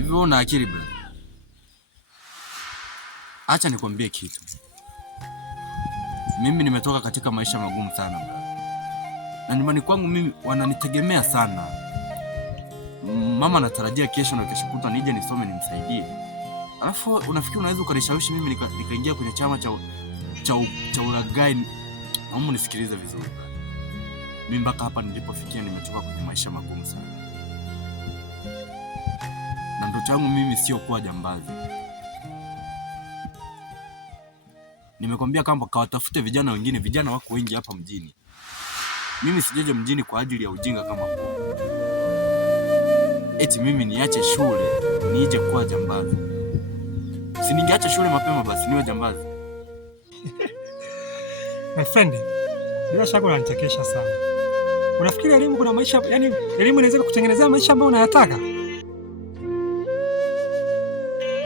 Hivi wewe una akili bro? Acha nikwambie kitu. Mimi nimetoka katika maisha magumu sana bro. Na nyumbani kwangu mimi wananitegemea sana. Mama anatarajia kesho na kesho kutwa nije nisome nimsaidie. Alafu unafikiri unaweza ukanishawishi mimi nikaingia kwenye chama cha ulaghai? Naomba nisikilize vizuri bro. Mimi mpaka hapa nilipofikia nimetoka kwenye maisha magumu sana. Na ndoto yangu mimi sio kuwa jambazi. Nimekwambia kwamba kawatafute vijana wengine, vijana wako wengi hapa mjini. Mimi sijaje mjini kwa ajili ya ujinga kama huo. Eti mimi niache shule nije kuwa jambazi. Si ningeacha shule mapema basi niwe jambazi. My friend, bila shaka unanichekesha sana. Unafikiri elimu kuna maisha, yani elimu inaweza kutengenezea maisha ambayo unayataka?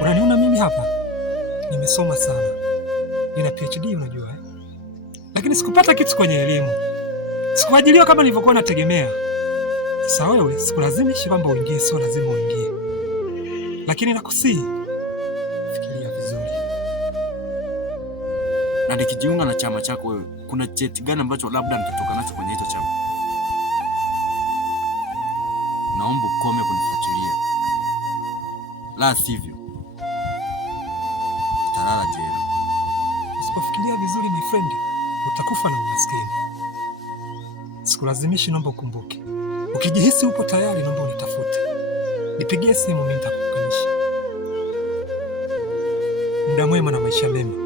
Unaniona mimi hapa? Nimesoma sana. Nina PhD unajua eh? Lakini sikupata kitu kwenye elimu. Sikuajiliwa kama nilivyokuwa nategemea. Sasa wewe sikulazimishi kwamba uingie, sio lazima uingie. Lakini nakusii fikiria vizuri. Na nikijiunga na chama chako wewe, kuna cheti gani ambacho labda nitatoka nacho kwenye hicho chama? Naomba ukome kunifuatilia. La sivyo utalala jela. Usipofikiria vizuri my friend, utakufa na umaskini. Sikulazimishi, naomba ukumbuke. Ukijihisi upo tayari, naomba unitafute. Nipigie simu, mimi nitakuunganisha. Muda mwema na maisha mema.